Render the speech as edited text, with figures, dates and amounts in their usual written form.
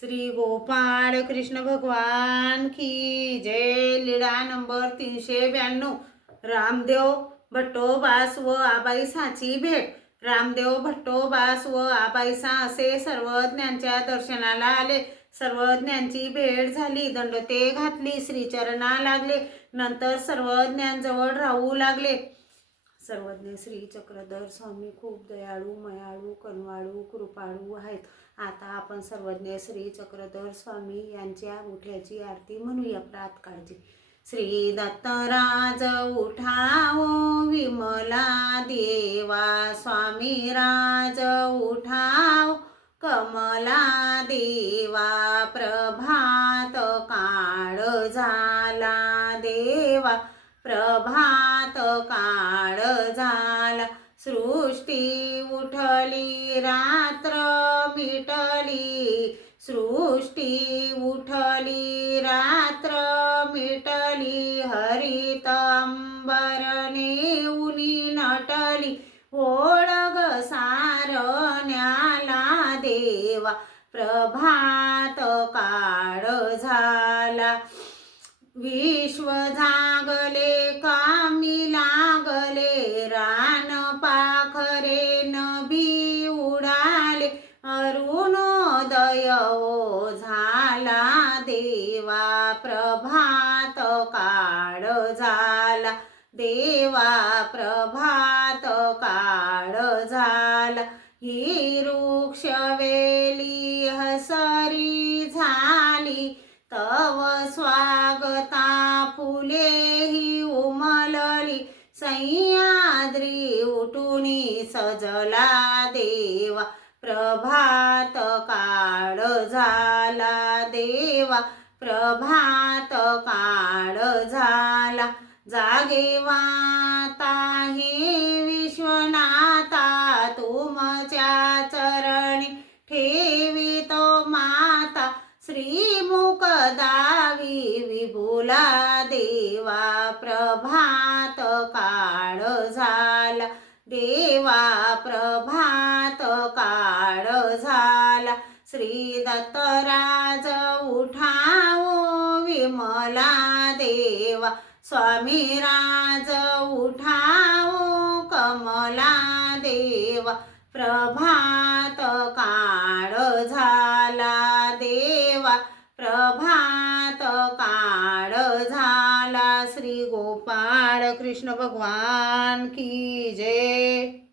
श्री गोपाळ कृष्ण भगवान की जय। लीळा नंबर 392। रामदेव भट्टोबास व आबाईसाची भेट। रामदेव भट्टोबास व आबाईसा असे सर्वज्ञांच्या दर्शनाला आले। सर्वज्ञांची भेट झाली, दंडते घातली, श्रीचरणा लागले, नंतर सर्वज्ञांजवळ राहू लागले। सर्वज्ञ श्री चक्रधर स्वामी खूप दयाळू, मयाळू, करुणाळू, कृपाळू आहेत। आता आपण सर्वज्ञ श्री चक्रधर स्वामी यांच्या उठ्याची आरती म्हणूया। प्रातःकाळची। श्री दत्तराज उठावो विमला देवा, स्वामी राज उठाव कमला देवा, प्रभात काळ झाला देवा, प्रभात काळ झाला, सृष्टी उठली रात्र मिटली, सृष्टी उठली रात्र मिटली, हरित अंबरने उनी नटली, ओळग सारण्याला देवा, प्रभात काळ झाला, विश्व जागले कामी लागले, रान पाखरे नभी उडाले, अरुणोदय झाला देवा, प्रभात काळ झाला देवा, प्रभात काळ झाला, ही वृक्ष वेली हसरी झाली, तव स्वागता फुले ही उमलली, सह्याद्री उठुनी सजला देवा, प्रभात काळ झाला देवा, प्रभात काळ झाला, जागे वाता हे विश्वनाथा, तुमच्या चरणी ठेवितो माता, श्रीमुख दावी विभुला देवा, प्रभात काळ झाला देवा, प्रभात काळ झाला, श्री दत्तराज उठावो विमला देवा, स्वामी राज उठावो कमला देवा, प्रभात काळ झाला देवा, प्रभात काळ झाला। श्री गोपाळ कृष्ण भगवान की जय।